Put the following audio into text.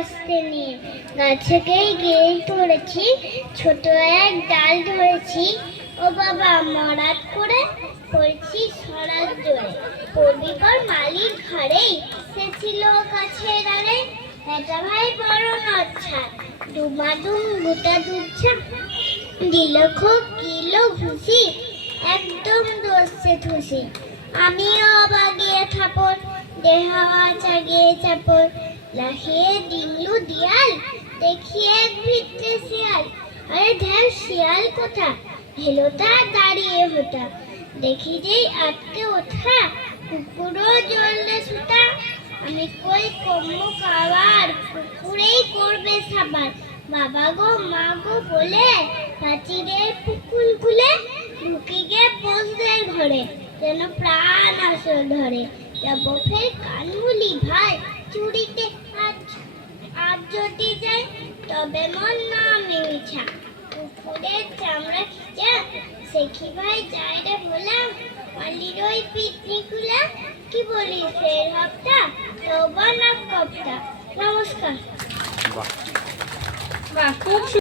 আস্তে নিয়ে গাছেকেই গিয়ে পড়েছি, ছোট এক ডাল ধরেছি। ও বাবা মরাদ করে পড়ছি সরার জোরে, পড়বি পর মালির ঘরেই, সে ছিল গাছের আড়ে। এটা ভাই বড় নচ্ছা, ডুমাডুম গোটা দুচ্ছা, দিল খুব কিলো ঘুষি, একদম দোষে খুশি। আমিও বাগিয়ে থাপড়, দেহ চাগিয়ে চাপড়, লাফিয়ে ডিংলু দিয়াল, দেখি এক ভিতরে শিয়াল। আরে ধ্যান শিয়াল কোথা, ভেলোটা দাঁড়িয়ে হোটা, দেখি যেই আটকে ওঠা, কুকুরও জ্বললে ছুটা। আমি কই কম্ম খাবার, কুকুরেই করবে সাবার। বাবা গো মা গো বলে প্রাচীরের পুকুল খুলে ঢুকে গে বসদের ঘরে, যেন প্রাণ আসল ধরে। যাব ফের কানমুলি ভাই, চুরিতে আজ আজ যদি যাই, তবে মন নামে মিছা, কুকুরের চামড়া খিচা, সেখি ভাই যাই রে ভোলা, মালির ওই পিতনি খুলা। কি বলি ফের হপ্তা, তবা না কপ্তা। নমস্কার। বাহ, খুব